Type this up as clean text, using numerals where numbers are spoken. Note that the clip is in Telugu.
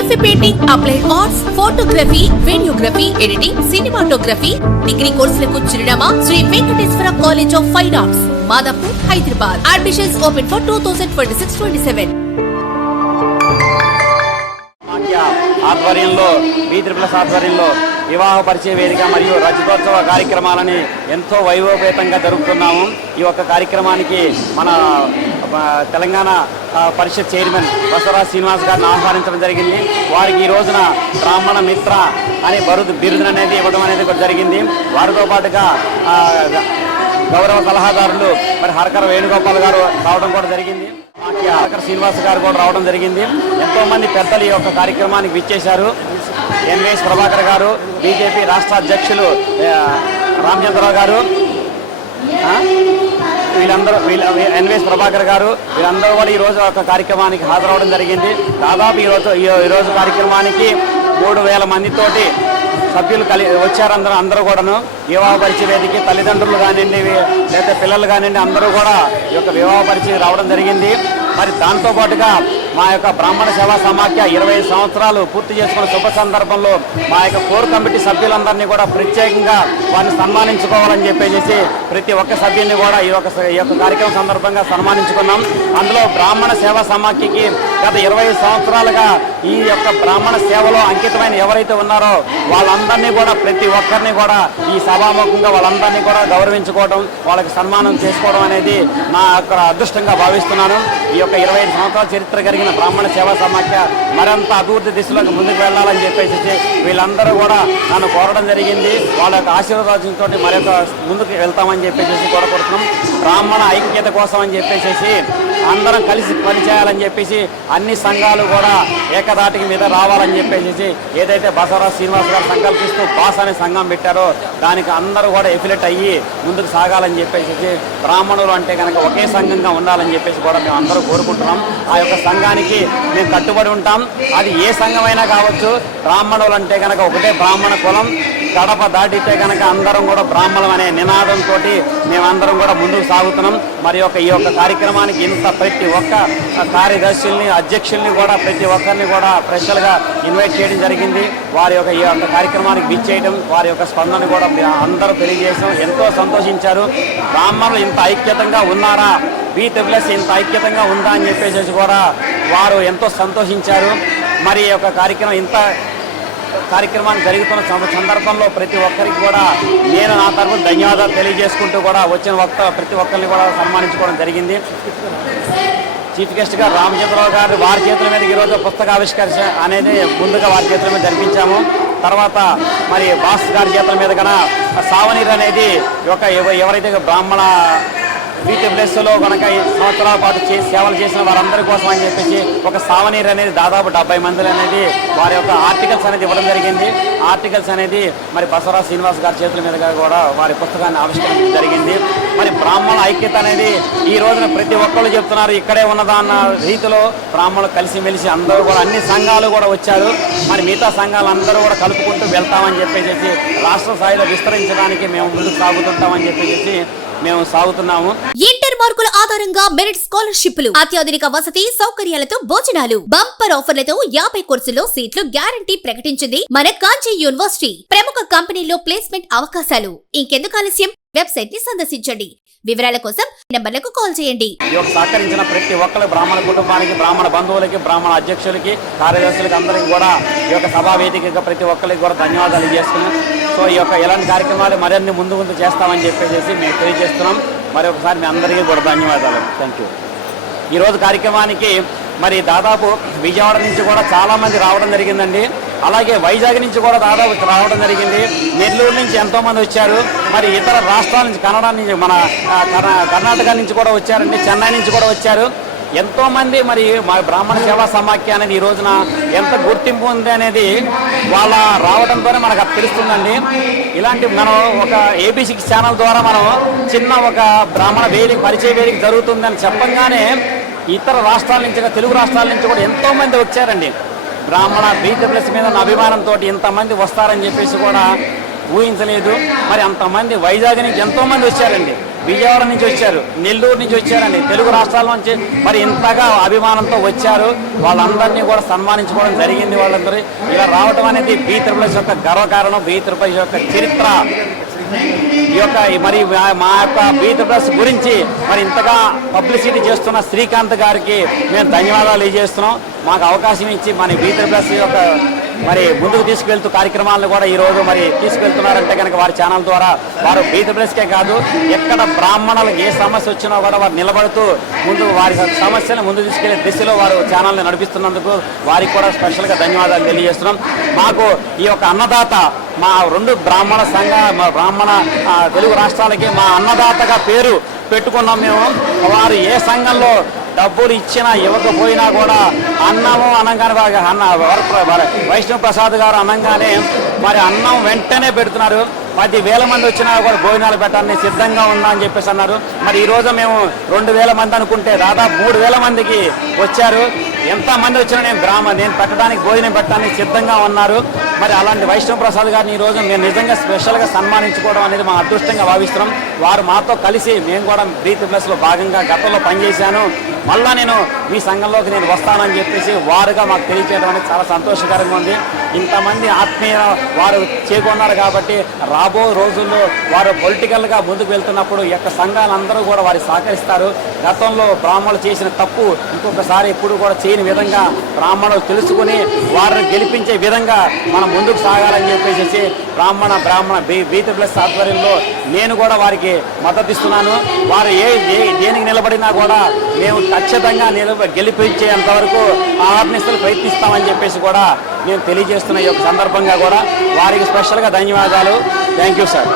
BFA Painting, Applied Arts, Photography, Videography, Editing, Cinematography, Degree కోర్సులకు చిరునామా Shri Venkateswara college of fine arts, Madhapur, Hyderabad. Admissions open for 2026-27. ఆధ్వర్యంలో B++ ఆధ్వర్యంలో వివాహ పరిచయ వేదిక మరియు రజతోత్సవ కార్యక్రమాలని ఎంతో వైభవపేతంగా జరుపుతున్నాము. ఈ యొక్క కార్యక్రమానికి మన తెలంగాణ పరిషత్ చైర్మన్ బసవరాజ్ శ్రీనివాస్ గారిని ఆహ్వానించడం జరిగింది. వారికి ఈ రోజున బ్రాహ్మణ మిత్ర అనే బిరుదు అనేది ఇవ్వడం అనేది కూడా జరిగింది. వారితో పాటుగా గౌరవ సలహాదారులు మరి హరకర వేణుగోపాల్ గారు రావడం కూడా జరిగింది. హరకర శ్రీనివాస్ గారు కూడా రావడం జరిగింది. ఎంతోమంది పెద్దలు ఈ యొక్క కార్యక్రమానికి విచ్చేశారు. ఎన్వేస్ ప్రభాకర్ గారు, బీజేపీ రాష్ట్ర అధ్యక్షులు రామచంద్రరావు గారు, ఎన్వేస్ ప్రభాకర్ గారు, వీళ్ళందరూ కూడా ఈరోజు ఒక కార్యక్రమానికి హాజరవడం జరిగింది. దాదాపు ఈరోజు కార్యక్రమానికి 3,000 మందితోటి సభ్యులు వచ్చారు. అందరూ కూడాను వివాహ పరిచయ వేదిక తల్లిదండ్రులు కానివ్వండి లేదా పిల్లలు కానివ్వండి అందరూ కూడా ఈ యొక్క వివాహ పరిచయ రావడం జరిగింది. మరి దాంతోపాటుగా మా యొక్క బ్రాహ్మణ సేవా సమాఖ్య 25 సంవత్సరాలు పూర్తి చేసుకున్న శుభ సందర్భంలో మా యొక్క కోర్ కమిటీ సభ్యులందరినీ కూడా ప్రత్యేకంగా వారిని సన్మానించుకోవాలని చెప్పేసి ప్రతి ఒక్క సభ్యుని కూడా ఈ యొక్క కార్యక్రమం సందర్భంగా సన్మానించుకున్నాం. అందులో బ్రాహ్మణ సేవా సమాఖ్యకి గత 20 సంవత్సరాలుగా ఈ యొక్క బ్రాహ్మణ సేవలో అంకితమైన ఎవరైతే ఉన్నారో వాళ్ళందరినీ కూడా ప్రతి ఒక్కరిని కూడా ఈ సభాముఖంగా వాళ్ళందరినీ కూడా గౌరవించుకోవడం, వాళ్ళకి సన్మానం చేసుకోవడం అనేది నా యొక్క అదృష్టంగా భావిస్తున్నాను. ఈ యొక్క 25 సంవత్సరాల చరిత్ర కలిగిన బ్రాహ్మణ సేవా సమాఖ్య మరింత అభివృద్ధి దిశలోకి ముందుకు వెళ్ళాలని చెప్పేసి వీళ్ళందరూ కూడా నన్ను కోరడం జరిగింది. వాళ్ళ యొక్క ఆశీర్వాదంతో మరొక ముందుకు వెళ్తామని చెప్పేసి కోరుకుంటున్నాం. బ్రాహ్మణ ఐక్యత కోసం అని చెప్పేసి అందరం కలిసి పనిచేయాలని చెప్పేసి అన్ని సంఘాలు కూడా ఏకదాటికి మీద రావాలని చెప్పేసి ఏదైతే బసవరాజ్ శ్రీనివాస్ గారు సంకల్పిస్తూ బాస్ అనే సంఘం పెట్టారో దానికి అందరూ కూడా ఎఫిలేట్ అయ్యి ముందుకు సాగాలని చెప్పేసి బ్రాహ్మణులు అంటే కనుక ఒకే సంఘంగా ఉండాలని చెప్పేసి కూడా మేము అందరూ కోరుకుంటున్నాం. ఆ యొక్క సంఘానికి మేము కట్టుబడి ఉంటాం. అది ఏ సంఘమైనా కావచ్చు. బ్రాహ్మణులు అంటే కనుక ఒకటే బ్రాహ్మణ కులం, గడప దాటితే కనుక అందరం కూడా బ్రాహ్మణం అనే నినాదంతో మేమందరం కూడా ముందుకు సాగుతున్నాం. మరి ఈ యొక్క కార్యక్రమానికి ఇంత ప్రతి ఒక్క కార్యదర్శుల్ని అధ్యక్షుల్ని కూడా ప్రతి ఒక్కరిని కూడా స్పెషల్గా ఇన్వైట్ చేయడం జరిగింది. వారి యొక్క ఈ యొక్క కార్యక్రమానికి విచ్చేయడం, వారి యొక్క స్పందన కూడా అందరూ తెలియజేసాం. ఎంతో సంతోషించారు. బ్రాహ్మణులు ఇంత ఐక్యతంగా ఉన్నారా, B++ ఇంత ఐక్యతంగా ఉందా అని చెప్పేసి కూడా వారు ఎంతో సంతోషించారు. మరి ఈ యొక్క కార్యక్రమాన్ని జరుగుతున్న సందర్భంలో ప్రతి ఒక్కరికి కూడా నేను నా తరఫున ధన్యవాదాలు తెలియజేసుకుంటూ కూడా వచ్చిన ప్రతి ఒక్కరిని కూడా సన్మానించుకోవడం జరిగింది. చీఫ్ గెస్ట్గా రామచంద్రరావు గారు వారి చేతుల మీద ఈరోజు పుస్తక ఆవిష్కరణ అనేది ముందుగా వారి చేతుల మీద జరిపించాము. తర్వాత మరి బాస్ గారి చేతుల మీద కన్నా సావనీర్ అనేది ఎవరైతే బ్రాహ్మణ B++లో కనుక సంవత్సరాల పాటు సేవలు చేసిన వారందరి కోసం అని చెప్పేసి ఒక సావనీర్ అనేది దాదాపు 70 మంది అనేది వారి యొక్క ఆర్టికల్స్ అనేది ఇవ్వడం జరిగింది. ఆర్టికల్స్ అనేది మరి బసవరాజ్ శ్రీనివాస్ గారి చేతుల మీదుగా కూడా వారి పుస్తకాన్ని ఆవిష్కరించడం జరిగింది. మరి బ్రాహ్మణ ఐక్యత అనేది ఈ రోజున ప్రతి ఒక్కళ్ళు చెప్తున్నారు ఇక్కడే ఉన్నదా అన్న రీతిలో బ్రాహ్మణులు కలిసిమెలిసి అందరూ కూడా అన్ని సంఘాలు కూడా వచ్చారు. మరి మిగతా సంఘాలు అందరూ కూడా కలుపుకుంటూ వెళ్తామని చెప్పేసి రాష్ట్ర స్థాయిలో విస్తరించడానికి మేము ముందుకు సాగుతుంటామని చెప్పేసి మేము సాగుతున్నాము. ఇంటర్ మార్కుల ఆధారంగా మెరిట్ స్కాలర్షిప్లు, అత్యాధునిక వసతి సౌకర్యాలతో భోజనాలు, బంపర్ ఆఫర్లతో 50 కోర్సుల్లో సీట్లు గ్యారంటీ ప్రకటించింది మన కాంచీ యూనివర్సిటీ. ప్రముఖ కంపెనీల్లో ప్లేస్మెంట్ అవకాశాలు. ఇంకెందుకు ఆలస్యం? వెబ్సైట్ ని సందర్శించండి. వివరాల కోసం నంబర్లకు కాల్ చేయండి. సహకరించిన ప్రతి ఒక్కరు బ్రాహ్మణ కుటుంబానికి, బ్రాహ్మణ బంధువులకి, బ్రాహ్మణ అధ్యక్షులకి, కార్యదర్శులకి అందరికీ కూడా ఈ యొక్క సభా వేదికగా ప్రతి ఒక్కరికి కూడా ధన్యవాదాలు చేస్తున్నాం. సో ఈ యొక్క ఇలాంటి కార్యక్రమాలు మరిన్ని ముందు చేస్తామని చెప్పేసి మేము తెలియజేస్తున్నాం. మరి ఒకసారి మీ అందరికీ కూడా ధన్యవాదాలు. Thank you. ఈరోజు కార్యక్రమానికి మరి దాదాపు విజయవాడ నుంచి కూడా చాలామంది రావడం జరిగిందండి. అలాగే వైజాగ్ నుంచి కూడా దాదాపు రావడం జరిగింది. నెల్లూరు నుంచి ఎంతోమంది వచ్చారు. మరి ఇతర రాష్ట్రాల నుంచి కన్నడ నుంచి మన కర్ణాటక నుంచి కూడా వచ్చారండి. చెన్నై నుంచి కూడా వచ్చారు. ఎంతోమంది మరి మా బ్రాహ్మణ సేవా సమాఖ్య అనేది ఈ రోజున ఎంత గుర్తింపు ఉంది అనేది వాళ్ళ రావడంతోనే మనకు తెలుస్తుందండి. ఇలాంటి మనం ఒక ABC6 ఛానల్ ద్వారా మనం చిన్న ఒక బ్రాహ్మణ పరిచయ వేదిక జరుగుతుందని చెప్పంగానే ఇతర రాష్ట్రాల నుంచి, తెలుగు రాష్ట్రాల నుంచి కూడా ఎంతోమంది వచ్చారండి. బ్రాహ్మణ B++ మీద ఉన్న అభిమానంతో ఇంతమంది వస్తారని చెప్పేసి కూడా ఊహించలేదు. మరి అంతమంది వైజాగ్ నుంచి ఎంతోమంది వచ్చారండి. విజయవాడ నుంచి వచ్చారు, నెల్లూరు నుంచి వచ్చారండి, తెలుగు రాష్ట్రాల నుంచి మరి ఇంతగా అభిమానంతో వచ్చారు. వాళ్ళందరినీ కూడా సన్మానించుకోవడం జరిగింది. వాళ్ళందరూ ఇలా రావడం అనేది బి త్రిపుల్ యొక్క గర్వకారణం, బి త్రిపుల్ యొక్క చరిత్ర. ఈ యొక్క మరి మా యొక్క బి త్రిపుల్ గురించి మరి ఇంతగా పబ్లిసిటీ చేస్తున్న శ్రీకాంత్ గారికి మేము ధన్యవాదాలు తెలియజేస్తున్నాం. మాకు అవకాశం ఇచ్చి మన బి త్రిపుల్ యొక్క మరి ముందుకు తీసుకువెళ్తూ కార్యక్రమాలను కూడా ఈరోజు మరి తీసుకెళ్తున్నారంటే కనుక వారి ఛానల్ ద్వారా వారు బి త్రిపుల్స్కే కాదు, ఎక్కడ బ్రాహ్మణులకు ఏ సమస్య వచ్చినా కూడా వారు నిలబడుతూ ముందు వారి సమస్యను ముందు తీసుకెళ్లే దిశలో వారు ఛానల్ని నడిపిస్తున్నందుకు వారికి కూడా స్పెషల్గా ధన్యవాదాలు తెలియజేస్తున్నాం. మాకు ఈ యొక్క అన్నదాత మా 2 బ్రాహ్మణ మా బ్రాహ్మణ తెలుగు రాష్ట్రాలకి మా అన్నదాతగా పేరు పెట్టుకున్నాం మేము. వారు ఏ సంఘంలో డబ్బులు ఇచ్చినా ఇవ్వకపోయినా కూడా అన్నము అనగానే వైష్ణవ్ ప్రసాద్ గారు అనగానే మరి అన్నం వెంటనే పెడుతున్నారు. 10,000 మంది వచ్చినా కూడా భోజనాలు పెట్టాలని సిద్ధంగా ఉందా అని చెప్పేసి అన్నారు. మరి ఈరోజు మేము 2,000 మంది అనుకుంటే దాదాపు 3,000 మందికి వచ్చారు. ఎంతమంది వచ్చినా నేను పెట్టడానికి భోజనం పెట్టడానికి సిద్ధంగా ఉన్నారు. మరి అలాంటి వైష్ణవ్ ప్రసాద్ గారిని ఈరోజు మేము నిజంగా స్పెషల్గా సన్మానించుకోవడం అనేది మా అదృష్టంగా భావిస్తున్నాం. వారు మాతో కలిసి మేము కూడా బి త్రిపుల్స్లో భాగంగా గతంలో పనిచేశాను, మళ్ళా నేను మీ సంఘంలోకి నేను వస్తానని చెప్పేసి వారుగా మాకు తెలియజేయడం అనేది చాలా సంతోషకరంగా ఉంది. ఇంతమంది ఆత్మీయ వారు చేకున్నారు కాబట్టి రాబో రోజుల్లో వారు పొలిటికల్గా ముందుకు వెళ్తున్నప్పుడు యొక్క సంఘాలందరూ కూడా వారికి సహకరిస్తారు. గతంలో బ్రాహ్మణులు చేసిన తప్పు ఇంకొకసారి ఎప్పుడు కూడా చేయని విధంగా బ్రాహ్మణులు తెలుసుకుని వారిని గెలిపించే విధంగా మనం ముందుకు సాగాలని చెప్పేసి బ్రాహ్మణ బి త్రిపుల్ ఆధ్వర్యంలో నేను కూడా వారికి మద్దతు ఇస్తున్నాను. వారు దేనికి నిలబడినా కూడా మేము ఖచ్చితంగా గెలిపించేంత వరకు ఆహర్నిస్తలు ప్రయత్నిస్తామని చెప్పేసి కూడా నేను తెలియజేస్తున్న ఈ యొక్క సందర్భంగా కూడా వారికి స్పెషల్గా ధన్యవాదాలు. Thank you sir.